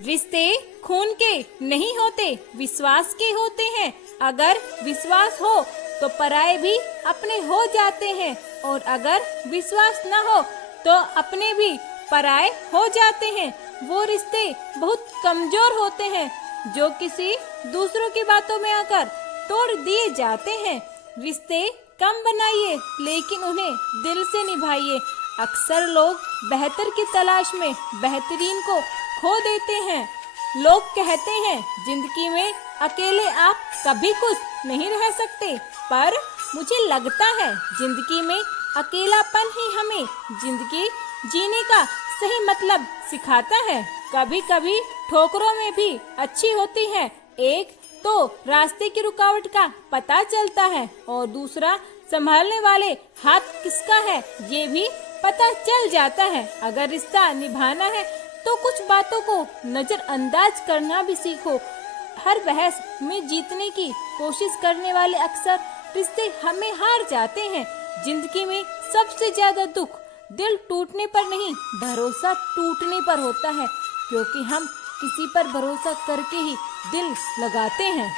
रिश्ते खून के नहीं होते, विश्वास के होते हैं। अगर विश्वास हो तो पराये भी अपने हो जाते हैं, और अगर विश्वास न हो तो अपने भी पराये हो जाते हैं। वो रिश्ते बहुत कमजोर होते हैं जो किसी दूसरों की बातों में आकर तोड़ दिए जाते हैं। रिश्ते कम बनाइए लेकिन उन्हें दिल से निभाइए। अक्सर लोग बेहतर की तलाश में बेहतरीन को खो देते हैं। लोग कहते हैं जिंदगी में अकेले आप कभी खुश नहीं रह सकते, पर मुझे लगता है जिंदगी में अकेलापन ही हमें जिंदगी जीने का सही मतलब सिखाता है। कभी कभी ठोकरों में भी अच्छी होती है। एक तो रास्ते की रुकावट का पता चलता है, और दूसरा संभालने वाले हाथ किसका है ये भी पता चल जाता है। अगर रिश्ता निभाना है तो कुछ बातों को नजरअंदाज करना भी सीखो। हर बहस में जीतने की कोशिश करने वाले अक्सर रिश्ते हमें हार जाते हैं। जिंदगी में सबसे ज्यादा दुख दिल टूटने पर नहीं, भरोसा टूटने पर होता है, क्योंकि हम किसी पर भरोसा करके ही दिल लगाते हैं।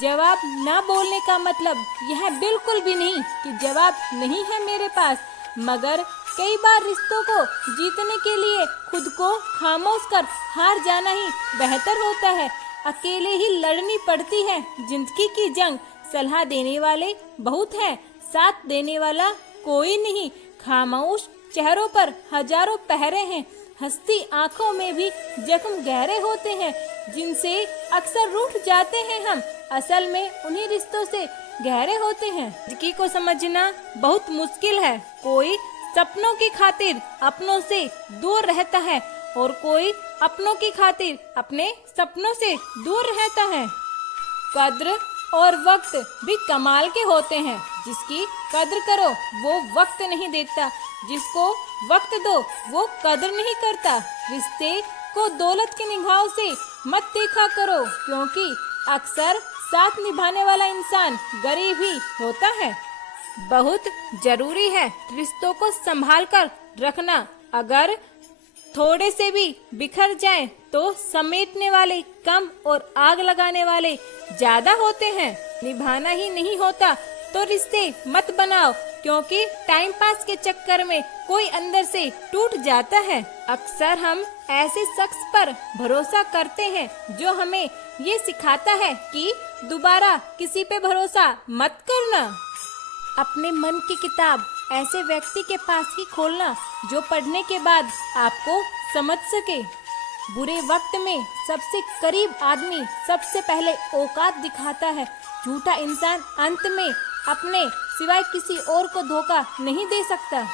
जवाब ना बोलने का मतलब यह बिल्कुल भी नहीं कि जवाब नहीं है मेरे पास, मगर कई बार रिश्तों को जीतने के लिए खुद को खामोश कर हार जाना ही बेहतर होता है। अकेले ही लड़नी पड़ती है जिंदगी की जंग। सलाह देने वाले बहुत हैं, साथ देने वाला कोई नहीं। खामोश चेहरों पर हजारों पहरे हैं, हंसती आंखों में भी जख्म गहरे होते हैं, जिनसे अक्सर रूठ जाते हैं हम। असल में उन्हीं रिश्तों से गहरे होते हैं। जिंदगी को समझना बहुत मुश्किल है। कोई सपनों की खातिर अपनों से दूर रहता है, और कोई अपनों की खातिर अपने सपनों से दूर रहता है। कद्र और वक्त भी कमाल के होते हैं। जिसकी कद्र करो वो वक्त नहीं देता, जिसको वक्त दो वो कद्र नहीं करता। रिश्ते को दौलत की निगाहों से मत देखा करो, क्योंकि अक्सर साथ निभाने वाला इंसान गरीब ही होता है। बहुत जरूरी है रिश्तों को संभाल कर रखना। अगर थोड़े से भी बिखर जाएं तो समेटने वाले कम और आग लगाने वाले ज्यादा होते हैं। निभाना ही नहीं होता तो रिश्ते मत बनाओ, क्योंकि टाइम पास के चक्कर में कोई अंदर से टूट जाता है। अक्सर हम ऐसे शख्स पर भरोसा करते हैं जो हमें ये सिखाता है कि दोबारा किसी पे भरोसा मत करना। अपने मन की किताब ऐसे व्यक्ति के पास ही खोलना जो पढ़ने के बाद आपको समझ सके। बुरे वक्त में सबसे करीब आदमी सबसे पहले औकात दिखाता है। झूठा इंसान अंत में अपने सिवाय किसी और को धोखा नहीं दे सकता।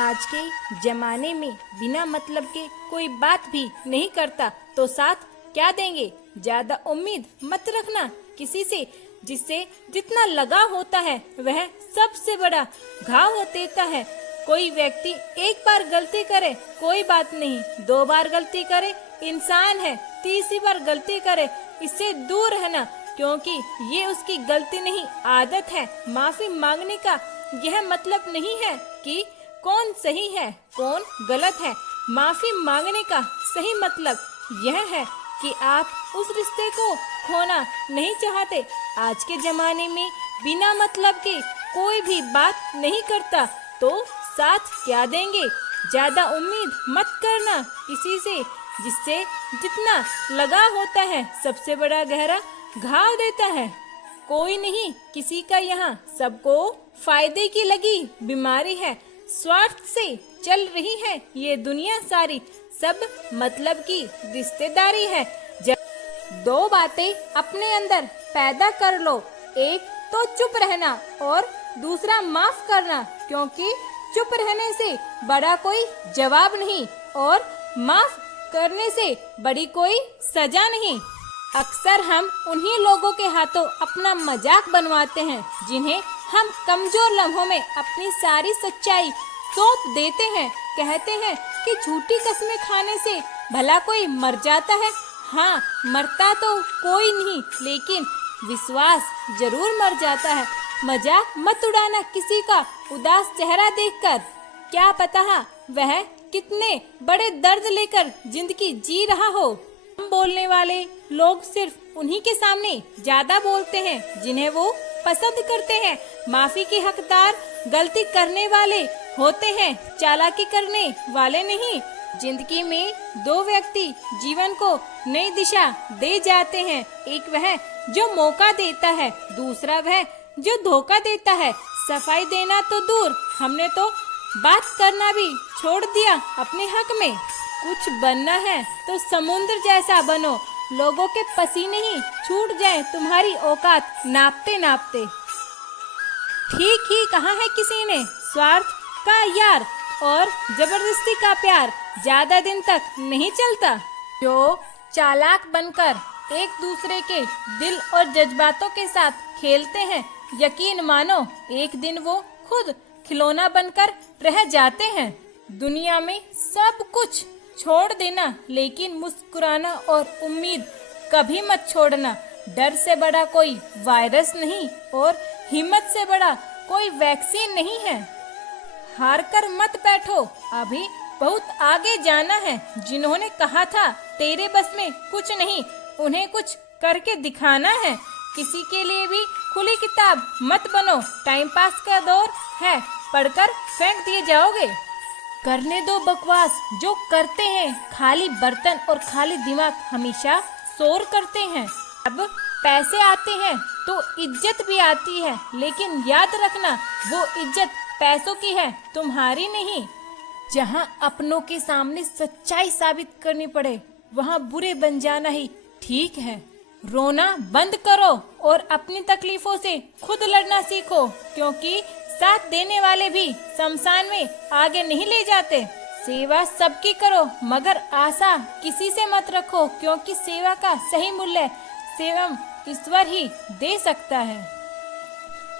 आज के जमाने में बिना मतलब के कोई बात भी नहीं करता तो साथ क्या देंगे। ज्यादा उम्मीद मत रखना किसी से। जिससे जितना लगाव होता है वह सबसे बड़ा घाव देता है। कोई व्यक्ति एक बार गलती करे कोई बात नहीं, 2 बार गलती करे इंसान है, तीसरी बार गलती करे इससे दूर रहना, क्योंकि ये उसकी गलती नहीं आदत है। माफी मांगने का यह मतलब नहीं है कि कौन सही है कौन गलत है। माफी मांगने का सही मतलब यह है कि आप उस रिश्ते को खोना नहीं चाहते। आज के जमाने में बिना मतलब के कोई भी बात नहीं करता तो साथ क्या देंगे। ज्यादा उम्मीद मत करना किसी से। जिससे जितना लगाव होता है सबसे बड़ा गहरा घाव देता है। कोई नहीं किसी का यहाँ, सबको फायदे की लगी बीमारी है। स्वार्थ से चल रही है ये दुनिया सारी, सब मतलब की रिश्तेदारी है। जब 2 बातें अपने अंदर पैदा कर लो, एक तो चुप रहना और दूसरा माफ करना, क्योंकि चुप रहने से बड़ा कोई जवाब नहीं और माफ करने से बड़ी कोई सजा नहीं। अक्सर हम उन्हीं लोगों के हाथों अपना मजाक बनवाते हैं जिन्हें हम कमजोर लम्हों में अपनी सारी सच्चाई सौंप देते हैं। कहते हैं कि झूठी कस्में खाने से भला कोई मर जाता है। हाँ, मरता तो कोई नहीं, लेकिन विश्वास जरूर मर जाता है। मजाक मत उड़ाना किसी का उदास चेहरा देखकर, क्या पता वह कितने बड़े दर्द लेकर जिंदगी जी रहा हो। कम बोलने वाले लोग सिर्फ उन्हीं के सामने ज्यादा बोलते हैं जिन्हें वो पसंद करते हैं। माफी के हकदार गलती करने वाले होते हैं, चालाकी करने वाले नहीं। जिंदगी में दो व्यक्ति जीवन को नई दिशा दे जाते हैं, एक वह जो मौका देता है, दूसरा वह जो धोखा देता है। सफाई देना तो दूर, हमने तो बात करना भी छोड़ दिया अपने हक में। कुछ बनना है तो समुद्र जैसा बनो, लोगों के पसीने ही छूट जाए तुम्हारी औकात नापते नापते। ठीक ही कहा है किसी ने, स्वार्थ का यार और जबरदस्ती का प्यार ज्यादा दिन तक नहीं चलता। जो चालाक बनकर एक दूसरे के दिल और जज्बातों के साथ खेलते हैं, यकीन मानो एक दिन वो खुद खिलौना बनकर रह जाते हैं। दुनिया में सब कुछ छोड़ देना, लेकिन मुस्कुराना और उम्मीद कभी मत छोड़ना। डर से बड़ा कोई वायरस नहीं और हिम्मत से बड़ा कोई वैक्सीन नहीं है। हार कर मत बैठो, अभी बहुत आगे जाना है। जिन्होंने कहा था तेरे बस में कुछ नहीं, उन्हें कुछ करके दिखाना है। किसी के लिए भी खुली किताब मत बनो, टाइम पास का दौर है, पढ़कर फेंक दिए जाओगे। करने दो बकवास जो करते हैं, खाली बर्तन और खाली दिमाग हमेशा शोर करते हैं। अब पैसे आते हैं तो इज्जत भी आती है, लेकिन याद रखना वो इज्जत पैसों की है, तुम्हारी नहीं। जहाँ अपनों के सामने सच्चाई साबित करनी पड़े, वहाँ बुरे बन जाना ही ठीक है। रोना बंद करो और अपनी तकलीफों से खुद लड़ना सीखो, क्योंकि साथ देने वाले भी शमशान में आगे नहीं ले जाते। सेवा सबकी करो, मगर आशा किसी से मत रखो, क्योंकि सेवा का सही मूल्य स्वयं ईश्वर ही दे सकता है।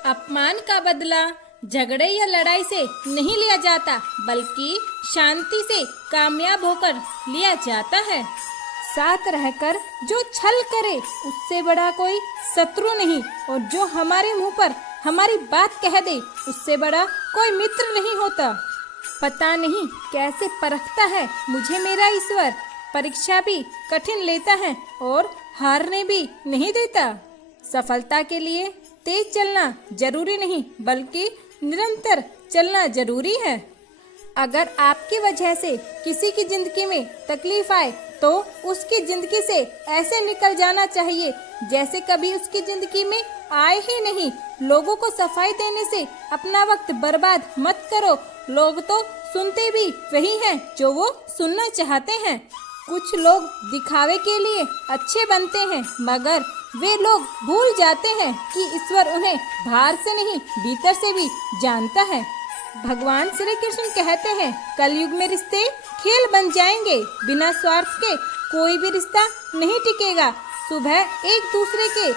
अपमान का बदला झगड़े या लड़ाई से नहीं लिया जाता, बल्कि शांति से कामयाब होकर लिया जाता है। साथ रहकर जो छल करे, उससे बड़ा कोई शत्रु नहीं, और जो हमारे मुंह पर हमारी बात कह दे, उससे बड़ा कोई मित्र नहीं होता। पता नहीं कैसे परखता है मुझे मेरा ईश्वर, परीक्षा भी कठिन लेता है और हारने भी नहीं देता। सफलता के लिए तेज चलना जरूरी नहीं, बल्कि निरंतर चलना जरूरी है। अगर आपकी वजह से किसी की जिंदगी में तकलीफ आए, तो उसकी जिंदगी से ऐसे निकल जाना चाहिए जैसे कभी उसकी जिंदगी में आए ही नहीं। लोगों को सफाई देने से अपना वक्त बर्बाद मत करो, लोग तो सुनते भी वही हैं जो वो सुनना चाहते हैं। कुछ लोग दिखावे के लिए अच्छे बनते हैं, मगर वे लोग भूल जाते हैं कि ईश्वर उन्हें बाहर से नहीं भीतर से भी जानता है। भगवान श्री कृष्ण कहते हैं, कलयुग में रिश्ते खेल बन जाएंगे, बिना स्वार्थ के कोई भी रिश्ता नहीं टिकेगा। सुबह एक दूसरे के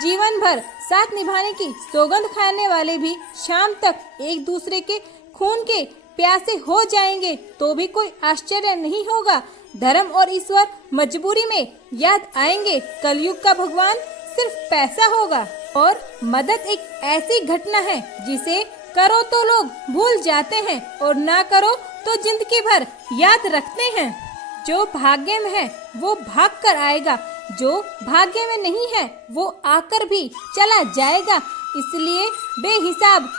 जीवन भर साथ निभाने की सौगंध खाने वाले भी शाम तक एक दूसरे के खून के प्यासे हो जाएंगे, तो भी कोई आश्चर्य नहीं होगा। धर्म और ईश्वर मजबूरी में याद आएंगे। कलयुग का भगवान सिर्फ पैसा होगा, और मदद एक ऐसी घटना है जिसे करो तो लोग भूल जाते हैं, और ना करो तो जिंदगी भर याद रखते हैं। जो भाग्य में है वो भाग कर आएगा, जो भाग्य में नहीं है वो आकर भी चला जाएगा। इसलिए बेहिसाब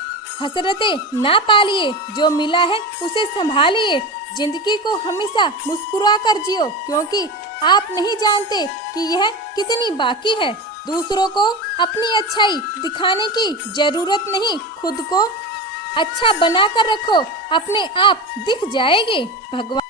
हसरतें ना पालिए, जो मिला है उसे संभालिए। जिंदगी को हमेशा मुस्कुरा कर जियो, क्योंकि आप नहीं जानते कि यह कितनी बाकी है। दूसरों को अपनी अच्छाई दिखाने की जरूरत नहीं, खुद को अच्छा बना कर रखो, अपने आप दिख जाएंगे। भगवान